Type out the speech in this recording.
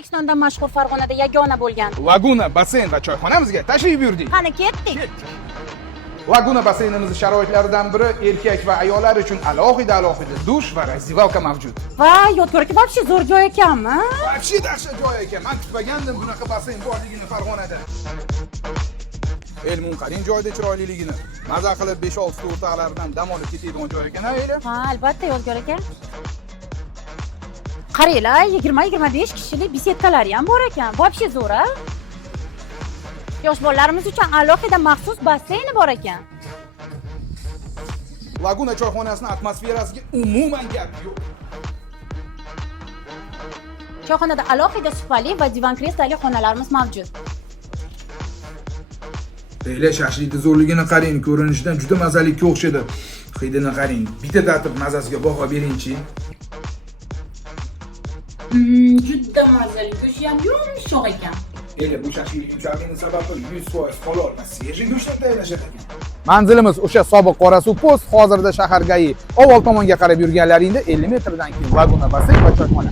O'zbekistonda mashhur Farg'onada yagona bo'lgan. Laguna basseyn va choyxonamizga tashrif buyurdik. Qani ketdik. Laguna basseynimiz sharoitlaridan biri erkak va ayollar uchun alohida dush va razdivalka mavjud. Va yodgorlik вообще zo'r joy ekanmi? Вообще dahshat joy ekan. Men kutmagandim bunaqa basseyn borligini Farg'onada. Elmun qarang joyda chiroyliligini. Maza qilib 5-6 o'rtoqlardan dam olib ketadigan joy ekan, ayla. Ha, albatta yodgor aka. Qaranglar, 20-25 kishilik besedkalari ham bor ekan. Вообще zo'r a. Yosh bolalarimiz uchun alohida maxsus basseyni bor ekan. Laguna choyxonasining atmosferasiga umuman gap yo'q. Choyxonada alohida supali va divan kreslali xonalarimiz mavjud. Beyla shashlikni zo'rligini qarang, ko'rinishidan juda mazalikka o'xshadi. Hidini qarang, bitta tatib mazasiga baho beringchi. Juda mazali, go'shti ham yumshoq ekan. Beyla bu shashlik yumshoqligi sababi 100% halol va svejiy go'shtdan tayyorlashar ekan. Manzilimiz o'sha sobiq Qorasuv post, hozirda shahar GAI. Ovol tomonga qarab yurganlaringda 50 metrdan keyin Laguna basseyn va choyxona.